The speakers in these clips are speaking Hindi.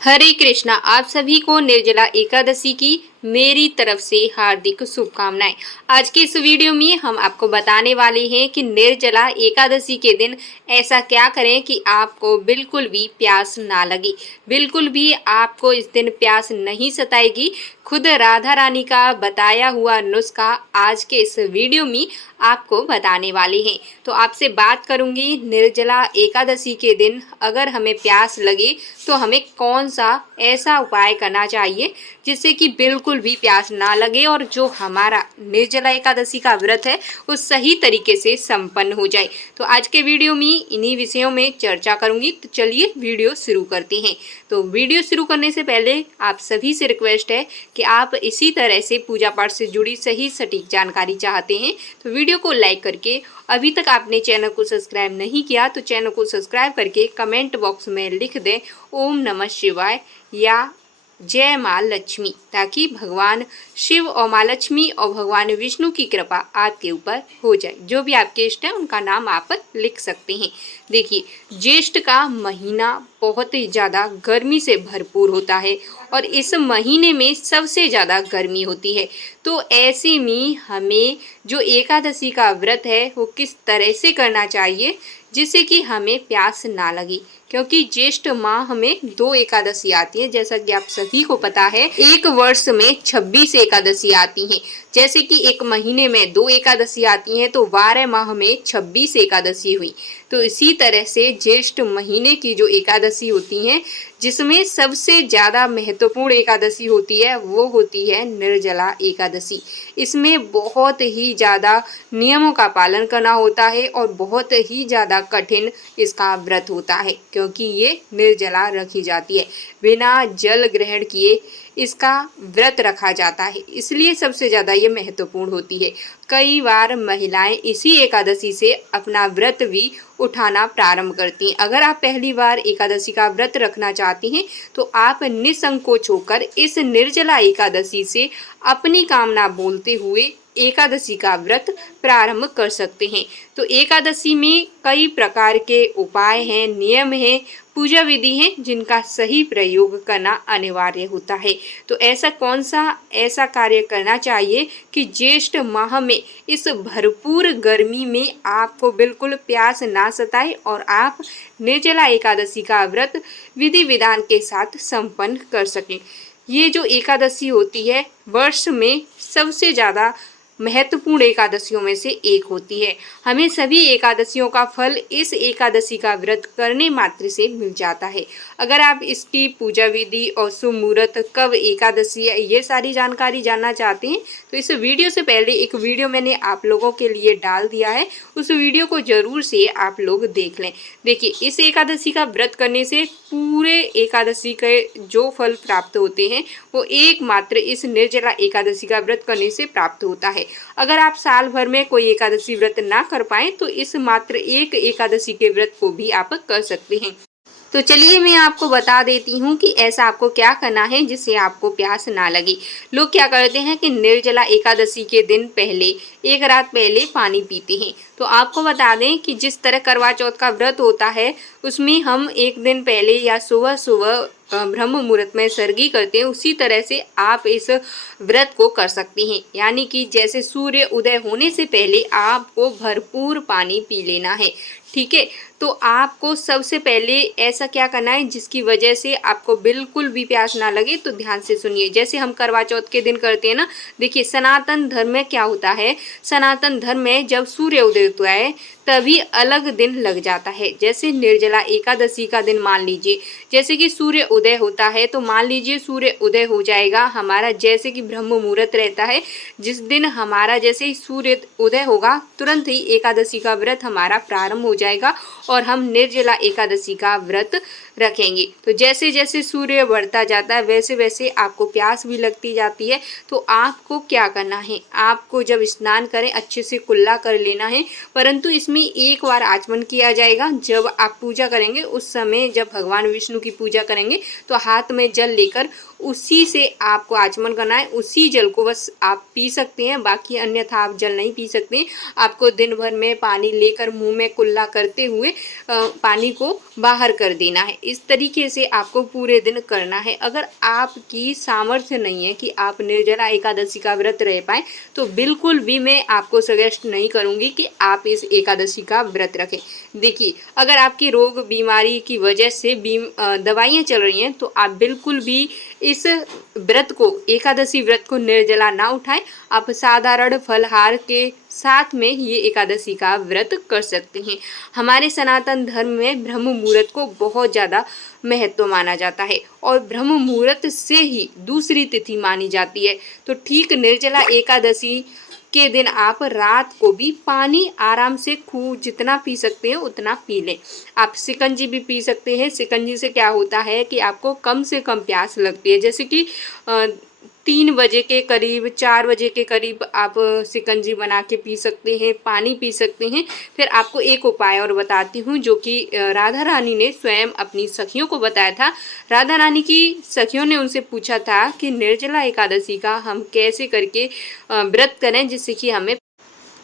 हरे कृष्णा। आप सभी को निर्जला एकादशी की मेरी तरफ से हार्दिक शुभकामनाएं। आज के इस वीडियो में हम आपको बताने वाले हैं कि निर्जला एकादशी के दिन ऐसा क्या करें कि आपको बिल्कुल भी प्यास ना लगे, बिल्कुल भी आपको इस दिन प्यास नहीं सताएगी। खुद राधा रानी का बताया हुआ नुस्खा आज के इस वीडियो में आपको बताने वाले हैं। तो आपसे बात करूंगी निर्जला एकादशी के दिन अगर हमें प्यास लगे तो हमें कौन सा ऐसा उपाय करना चाहिए जिससे कि बिल्कुल भी प्यास ना लगे और जो हमारा निर्जला एकादशी का व्रत है वो सही तरीके से संपन्न हो जाए। तो आज के वीडियो में इन्हीं विषयों में चर्चा करूंगी। तो चलिए वीडियो शुरू करते हैं। तो वीडियो शुरू करने से पहले आप सभी से रिक्वेस्ट है कि आप इसी तरह से पूजा पाठ से जुड़ी सही सटीक जानकारी चाहते हैं तो वीडियो को लाइक करके, अभी तक आपने चैनल को सब्सक्राइब नहीं किया तो चैनल को सब्सक्राइब करके कमेंट बॉक्स में लिख दें ओम नमः शिवाय या जय माँ लक्ष्मी, ताकि भगवान शिव और माँ लक्ष्मी और भगवान विष्णु की कृपा आपके ऊपर हो जाए। जो भी आपके इष्ट है उनका नाम आप लिख सकते हैं। देखिए, ज्येष्ठ का महीना बहुत ही ज़्यादा गर्मी से भरपूर होता है और इस महीने में सबसे ज़्यादा गर्मी होती है। तो ऐसे में हमें जो एकादशी का व्रत है वो किस तरह से करना चाहिए जिससे कि हमें प्यास ना लगे, क्योंकि ज्येष्ठ माह में 2 एकादशी आती है। जैसा कि आप सभी को पता है, एक वर्ष में 26 एकादशी आती हैं। जैसे कि एक महीने में 2 एकादशी आती हैं तो 12 माह में 26 एकादशी हुई। तो इसी तरह से ज्येष्ठ महीने की जो एकादशी होती हैं, जिसमें सबसे ज़्यादा महत्वपूर्ण एकादशी होती है वो होती है निर्जला एकादशी। इसमें बहुत ही ज़्यादा नियमों का पालन करना होता है और बहुत ही ज़्यादा कठिन इसका व्रत होता है, क्योंकि ये निर्जला रखी जाती है, बिना जल ग्रहण किए इसका व्रत रखा जाता है, इसलिए सबसे ज़्यादा ये महत्वपूर्ण होती है। कई बार महिलाएं इसी एकादशी से अपना व्रत भी उठाना प्रारंभ करती हैं। अगर आप पहली बार एकादशी का व्रत रखना चाहती हैं तो आप निसंकोच होकर इस निर्जला एकादशी से अपनी कामना बोलते हुए एकादशी का व्रत प्रारंभ कर सकते हैं। तो एकादशी में कई प्रकार के उपाय हैं, नियम हैं, पूजा विधि है जिनका सही प्रयोग करना अनिवार्य होता है। तो ऐसा कौन सा ऐसा कार्य करना चाहिए कि ज्येष्ठ माह में इस भरपूर गर्मी में आपको बिल्कुल प्यास ना सताए और आप निर्जला एकादशी का व्रत विधि विधान के साथ संपन्न कर सकें। ये जो एकादशी होती है वर्ष में सबसे ज़्यादा महत्वपूर्ण एकादशियों में से एक होती है। हमें सभी एकादशियों का फल इस एकादशी का व्रत करने मात्र से मिल जाता है। अगर आप इसकी पूजा विधि और शुभ मुहूर्त, कब एकादशी है, ये सारी जानकारी जानना चाहते हैं तो इस वीडियो से पहले एक वीडियो मैंने आप लोगों के लिए डाल दिया है, उस वीडियो को जरूर से आप लोग देख लें। देखिए, इस एकादशी का व्रत करने से पूरे एकादशी के जो फल प्राप्त होते हैं वो एकमात्र इस निर्जला एकादशी का व्रत करने से प्राप्त होता है। अगर आप साल भर में कोई एकादशी व्रत ना कर पाए तो इस मात्र एक एकादशी के व्रत को भी आप कर सकते हैं। तो चलिए मैं आपको बता देती हूँ कि ऐसा आपको क्या करना है जिससे आपको प्यास ना लगे। लोग क्या करते हैं कि निर्जला एकादशी के दिन पहले, एक रात पहले पानी पीते हैं। तो आपको बता दें कि जिस तरह करवा चौथ का व्रत होता है उसमें हम एक दिन पहले या सुबह सुबह ब्रह्म मुहूर्त में सर्गी करते हैं, उसी तरह से आप इस व्रत को कर सकते हैं। यानी कि जैसे सूर्य उदय होने से पहले आपको भरपूर पानी पी लेना है। ठीक है, तो आपको सबसे पहले ऐसा क्या करना है जिसकी वजह से आपको बिल्कुल भी प्यास ना लगे, तो ध्यान से सुनिए। जैसे हम करवा चौथ के दिन करते हैं ना, देखिए सनातन धर्म में क्या होता है, सनातन धर्म में जब सूर्य उदय होता है तभी अलग दिन लग जाता है। जैसे निर्जला एकादशी का दिन मान लीजिए, जैसे कि सूर्य उदय होता है तो मान लीजिए सूर्य उदय हो जाएगा हमारा, जैसे कि ब्रह्म मुहूर्त रहता है, जिस दिन हमारा जैसे ही सूर्य उदय होगा तुरंत ही एकादशी का व्रत हमारा प्रारंभ हो जाएगा और हम निर्जला एकादशी का व्रत रखेंगे। तो जैसे जैसे सूर्य बढ़ता जाता है वैसे वैसे आपको प्यास भी लगती जाती है। तो आपको क्या करना है, आपको जब स्नान करें अच्छे से कुल्ला कर लेना है, परंतु इसमें एक बार आचमन किया जाएगा। जब आप पूजा करेंगे उस समय, जब भगवान विष्णु की पूजा करेंगे तो हाथ में जल लेकर उसी से आपको आचमन करना है, उसी जल को बस आप पी सकते हैं, बाकी अन्यथा आप जल नहीं पी सकते। आपको दिन भर में पानी लेकर मुंह में कुल्ला करते हुए पानी को बाहर कर देना है। इस तरीके से आपको पूरे दिन करना है। अगर आपकी सामर्थ्य नहीं है कि आप निर्जला एकादशी का व्रत रह पाए तो बिल्कुल भी मैं आपको सजेस्ट नहीं करूँगी कि आप इस एकादशी का व्रत रखें। देखिए, अगर आपकी रोग बीमारी की वजह से दवाइयाँ चल रही हैं तो आप बिल्कुल भी इस व्रत को, एकादशी व्रत को निर्जला ना उठाएं। आप साधारण फलहार के साथ में ये एकादशी का व्रत कर सकते हैं। हमारे सनातन धर्म में ब्रह्म मुहूर्त को बहुत ज़्यादा महत्व माना जाता है और ब्रह्म मुहूर्त से ही दूसरी तिथि मानी जाती है। तो ठीक निर्जला एकादशी के दिन आप रात को भी पानी आराम से खूब जितना पी सकते हैं उतना पी लें। आप शिकंजी भी पी सकते हैं। शिकंजी से क्या होता है कि आपको कम से कम प्यास लगती है। जैसे कि 3 बजे के करीब, 4 बजे के करीब आप शिकंजी बना के पी सकते हैं, पानी पी सकते हैं। फिर आपको एक उपाय और बताती हूँ जो कि राधा रानी ने स्वयं अपनी सखियों को बताया था। राधा रानी की सखियों ने उनसे पूछा था कि निर्जला एकादशी का हम कैसे करके व्रत करें जिससे कि हमें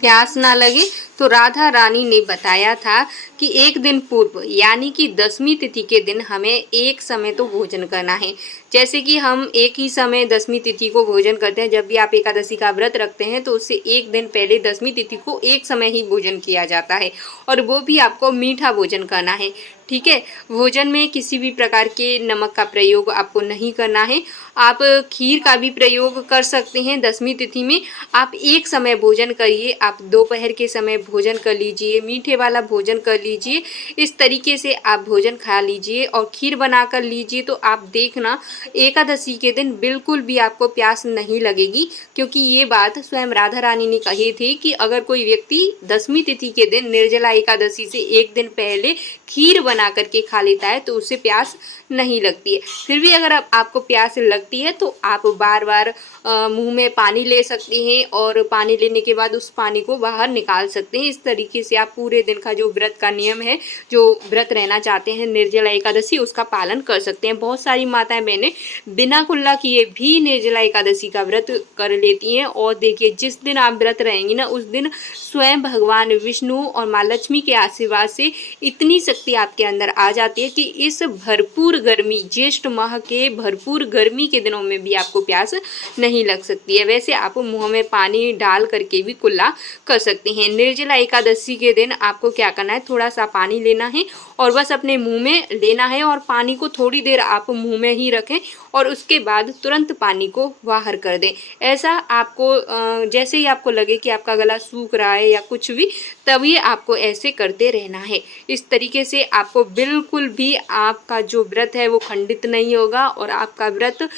प्यास ना लगे। तो राधा रानी ने बताया था कि एक दिन पूर्व यानी कि 10वीं तिथि के दिन हमें एक समय तो भोजन करना है। जैसे कि हम एक ही समय 10वीं तिथि को भोजन करते हैं। जब भी आप एकादशी का व्रत रखते हैं तो उससे एक दिन पहले 10वीं तिथि को एक समय ही भोजन किया जाता है और वो भी आपको मीठा भोजन करना है। ठीक है, भोजन में किसी भी प्रकार के नमक का प्रयोग आपको नहीं करना है। आप खीर का भी प्रयोग कर सकते हैं 10वीं तिथि में। आप एक समय भोजन करिए, आप दोपहर के समय भोजन कर लीजिए, मीठे वाला भोजन कर लीजिए। इस तरीके से आप भोजन खा लीजिए और खीर बना कर लीजिए। तो आप देखना एकादशी के दिन बिल्कुल भी आपको प्यास नहीं लगेगी, क्योंकि ये बात स्वयं राधा रानी ने कही थी कि अगर कोई व्यक्ति 10वीं तिथि के दिन निर्जला एकादशी से एक दिन पहले खीर बना करके खा लेता है तो उसे प्यास नहीं लगती है। फिर भी अगर आपको प्यास लगती है तो आप बार बार मुंह में पानी ले सकते हैं और पानी लेने के बाद उस पानी को बाहर निकाल सकते हैं। इस तरीके से आप पूरे दिन का जो व्रत का नियम है, जो व्रत रहना चाहते हैं निर्जला एकादशी, उसका पालन कर सकते हैं। बहुत सारी माताएं बहनें बिना कुल्ला किए भी निर्जला एकादशी का व्रत कर लेती हैं और देखिए, जिस दिन आप व्रत रहेंगी ना उस दिन स्वयं भगवान विष्णु और माँ लक्ष्मी के आशीर्वाद से इतनी शक्ति आपके अंदर आ जाती है कि इस भरपूर गर्मी, ज्येष्ठ माह के भरपूर गर्मी के दिनों में भी आपको प्यास नहीं लग सकती है। वैसे आप मुंह में पानी डाल करके भी कुल्ला कर सकते हैं। निर्जला एकादशी के दिन आपको क्या करना है, थोड़ा सा पानी लेना है और बस अपने मुंह में लेना है और पानी को थोड़ी देर आप मुंह में ही रखें और उसके बाद तुरंत पानी को बाहर कर दें। ऐसा आपको जैसे ही आपको लगे कि आपका गला सूख रहा है या कुछ भी, तभी आपको ऐसे करते रहना है। इस तरीके से आपको बिल्कुल भी आपका जो व्रत है वो खंडित नहीं होगा और आपका व्रत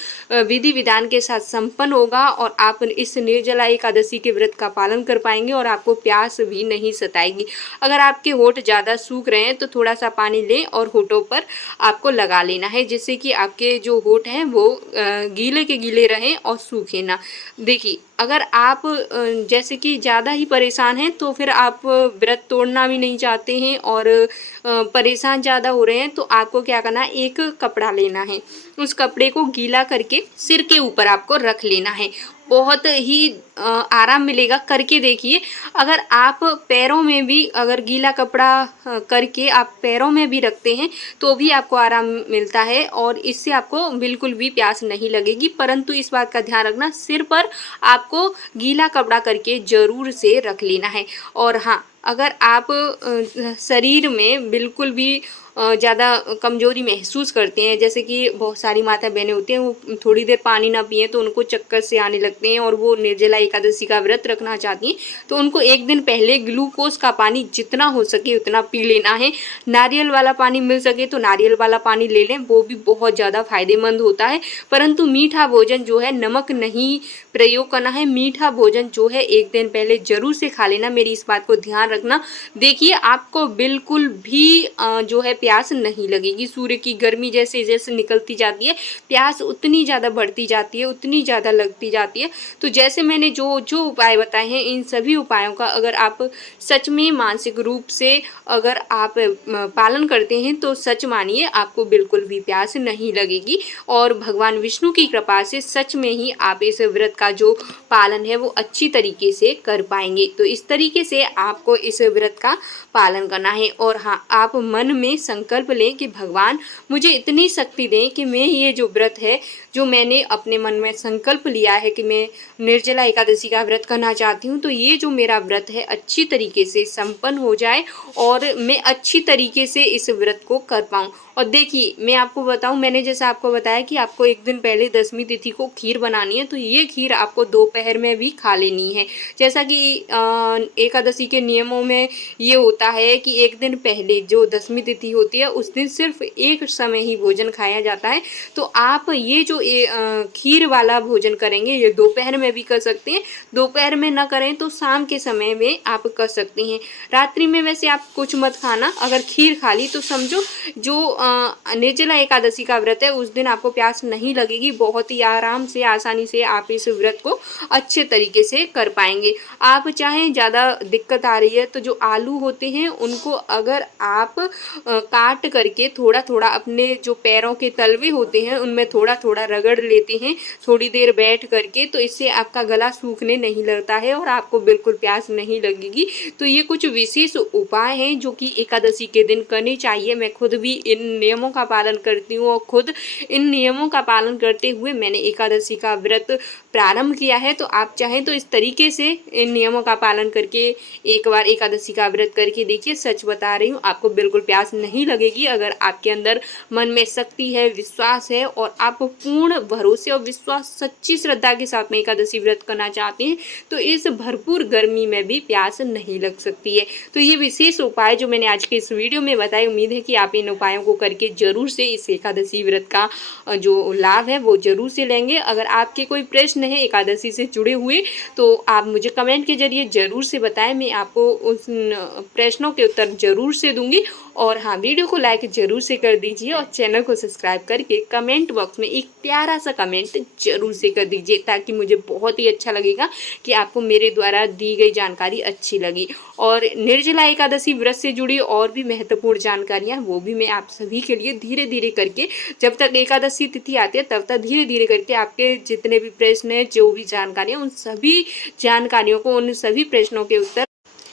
विधि विधान के साथ संपन्न होगा और आप इस निर्जला एकादशी के व्रत का पालन कर पाएंगे और आपको प्यास भी नहीं सताएगी। अगर आपके होंठ ज़्यादा सूख रहे हैं तो थोड़ा सा पानी लें और होठों पर आपको लगा लेना है, जिससे कि आपके जो होंठ हैं वो गीले के गीले रहें और सूखे ना। देखिए, अगर आप जैसे कि ज़्यादा ही परेशान हैं तो फिर आप व्रत तोड़ना भी नहीं चाहते हैं और परेशान ज़्यादा हो रहे हैं तो आपको क्या करना है, एक कपड़ा लेना है, उस कपड़े को गीला करके सिर के ऊपर आपको रख लेना है। बहुत ही आराम मिलेगा, करके देखिए। अगर आप पैरों में भी अगर गीला कपड़ा करके आप पैरों में भी रखते हैं तो भी आपको आराम मिलता है और इससे आपको बिल्कुल भी प्यास नहीं लगेगी। परंतु इस बात का ध्यान रखना, सिर पर आपको गीला कपड़ा करके ज़रूर से रख लेना है। और हाँ, अगर आप शरीर में बिल्कुल भी ज़्यादा कमज़ोरी महसूस करते हैं, जैसे कि बहुत सारी माता बहनें होती हैं वो थोड़ी देर पानी ना पिए तो उनको चक्कर से आने लगते हैं और वो निर्जला एकादशी का व्रत रखना चाहती हैं, तो उनको एक दिन पहले ग्लूकोज का पानी जितना हो सके उतना पी लेना है। नारियल वाला पानी मिल सके तो नारियल वाला पानी ले लें, वो भी बहुत ज़्यादा फायदेमंद होता है। परंतु मीठा भोजन जो है, नमक नहीं प्रयोग करना है। मीठा भोजन जो है एक दिन पहले ज़रूर से खा लेना, मेरी इस बात को ध्यान रखना। देखिए, आपको बिल्कुल भी जो है प्यास नहीं लगेगी। सूर्य की गर्मी जैसे जैसे निकलती जाती है, प्यास उतनी ज़्यादा बढ़ती जाती है, उतनी ज़्यादा लगती जाती है। तो जैसे मैंने जो जो उपाय बताए हैं, इन सभी उपायों का अगर आप सच में मानसिक रूप से अगर आप पालन करते हैं तो सच मानिए आपको बिल्कुल भी प्यास नहीं लगेगी और भगवान विष्णु की कृपा से सच में ही आप इस व्रत का जो पालन है वो अच्छी तरीके से कर पाएंगे। तो इस तरीके से आपको इस व्रत का पालन करना है और हाँ, आप मन में संकल्प लें कि भगवान मुझे इतनी शक्ति दें कि मैं ये जो व्रत है, जो मैंने अपने मन में संकल्प लिया है कि मैं निर्जला एकादशी का व्रत करना चाहती हूँ, तो ये जो मेरा व्रत है अच्छी तरीके से संपन्न हो जाए और मैं अच्छी तरीके से इस व्रत को कर पाऊँ। और देखिए, मैं आपको बताऊं, मैंने जैसा आपको बताया कि आपको एक दिन पहले दशमी तिथि को खीर बनानी है, तो ये खीर आपको दोपहर में भी खा लेनी है। जैसा कि एकादशी के नियमों में ये होता है कि एक दिन पहले जो दशमी तिथि होती है उस दिन सिर्फ एक समय ही भोजन खाया जाता है। तो आप ये जो खीर वाला भोजन करेंगे ये दोपहर में भी कर सकते हैं, दोपहर में ना करें तो शाम के समय में आप कर सकते हैं। रात्रि में वैसे आप कुछ मत खाना, अगर खीर खा ली तो समझो जो निर्जला एकादशी का व्रत है उस दिन आपको प्यास नहीं लगेगी। बहुत ही आराम से, आसानी से आप इस व्रत को अच्छे तरीके से कर पाएंगे। आप चाहें ज़्यादा दिक्कत आ रही है तो जो आलू होते हैं उनको अगर आप काट करके थोड़ा थोड़ा अपने जो पैरों के तलवे होते हैं उनमें थोड़ा थोड़ा रगड़ लेते हैं थोड़ी देर बैठ करके, तो इससे आपका गला सूखने नहीं लगता है और आपको बिल्कुल प्यास नहीं लगेगी। तो ये कुछ विशेष उपाय हैं जो कि एकादशी के दिन करने चाहिए। मैं खुद भी इन नियमों का पालन करती हूँ और खुद इन नियमों का पालन करते हुए मैंने एकादशी का व्रत प्रारंभ किया है। तो आप चाहें तो इस तरीके से इन नियमों का पालन करके एक बार एकादशी का व्रत करके देखिए। सच बता रही हूँ, आपको बिल्कुल प्यास नहीं लगेगी। अगर आपके अंदर मन में शक्ति है, विश्वास है और आप पूर्ण भरोसे और विश्वास, सच्ची श्रद्धा के साथ में एकादशी व्रत करना चाहते हैं तो इस भरपूर गर्मी में भी प्यास नहीं लग सकती है। तो ये विशेष उपाय जो मैंने आज के इस वीडियो में बताए, उम्मीद है कि आप इन उपायों को करके जरूर से इस एकादशी व्रत का जो लाभ है वो जरूर से लेंगे। अगर आपके कोई प्रश्न है एकादशी से जुड़े हुए तो आप मुझे कमेंट के जरिए जरूर से बताएं, मैं आपको उस प्रश्नों के उत्तर जरूर से दूंगी। और हाँ, वीडियो को लाइक जरूर से कर दीजिए और चैनल को सब्सक्राइब करके कमेंट बॉक्स में एक प्यारा सा कमेंट जरूर से कर दीजिए, ताकि मुझे बहुत ही अच्छा लगेगा कि आपको मेरे द्वारा दी गई जानकारी अच्छी लगी। और निर्जला एकादशी व्रत से जुड़ी और भी महत्वपूर्ण जानकारियाँ वो भी मैं आप सभी के लिए धीरे धीरे करके, जब तक एकादशी तिथि आती है तब तक धीरे धीरे करके आपके जितने भी प्रश्न हैं, जो भी जानकारियाँ, उन सभी जानकारियों को, उन सभी प्रश्नों के उत्तर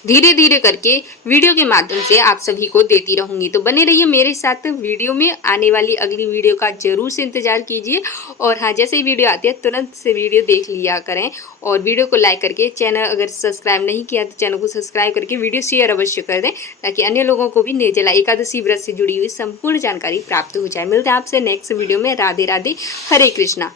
धीरे धीरे करके वीडियो के माध्यम से आप सभी को देती रहूंगी। तो बने रहिए मेरे साथ। वीडियो में आने वाली अगली वीडियो का जरूर से इंतजार कीजिए और हाँ, जैसे ही वीडियो आती है तुरंत से वीडियो देख लिया करें और वीडियो को लाइक करके, चैनल अगर सब्सक्राइब नहीं किया तो चैनल को सब्सक्राइब करके वीडियो शेयर अवश्य कर दें, ताकि अन्य लोगों को भी निर्जला एकादशी व्रत से जुड़ी हुई संपूर्ण जानकारी प्राप्त हो जाए। मिलते हैं आपसे नेक्स्ट वीडियो में। राधे राधे, हरे कृष्णा।